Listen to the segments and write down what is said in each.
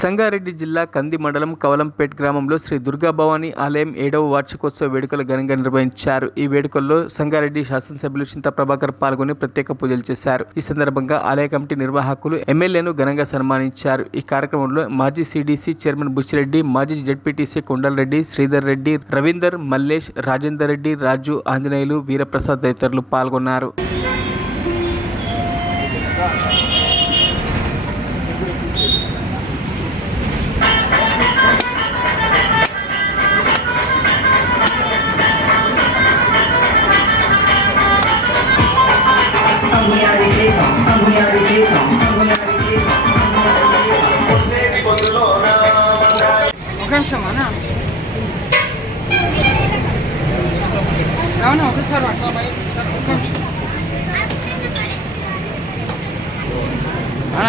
సంగారెడ్డి జిల్లా కంది మండలం కవలంపేట్ గ్రామంలో శ్రీ దుర్గా భవానీ ఆలయం 7వ వార్షికోత్సవ వేడుకలు ఘనంగా నిర్వహించారు. ఈ వేడుకల్లో సంగారెడ్డి శాసనసభ్యులు చింతా ప్రభాకర్ పాల్గొని ప్రత్యేక పూజలు చేశారు. ఈ సందర్భంగా ఆలయ కమిటీ నిర్వాహకులు ఎమ్మెల్యేను ఘనంగా సన్మానించారు. ఈ కార్యక్రమంలో మాజీ సిడిసి చైర్మన్ బుచ్చిరెడ్డి, మాజీ జెడ్పీటీసీ కొండలరెడ్డి, శ్రీధర్ రెడ్డి, రవీందర్, మల్లేష్, రాజేందర్ రెడ్డి, రాజు, ఆంజనేయులు, వీరప్రసాద్ తదితరులు పాల్గొన్నారు.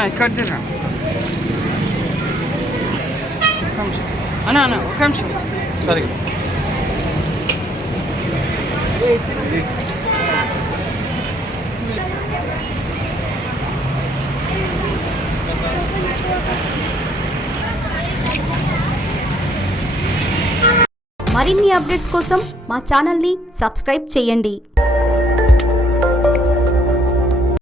ఇక్కడ అన్న అన్న ఒక నిమిషం సరే. మరిన్ని అప్డేట్స్ కోసం మా ఛానల్ని సబ్స్క్రైబ్ చేయండి.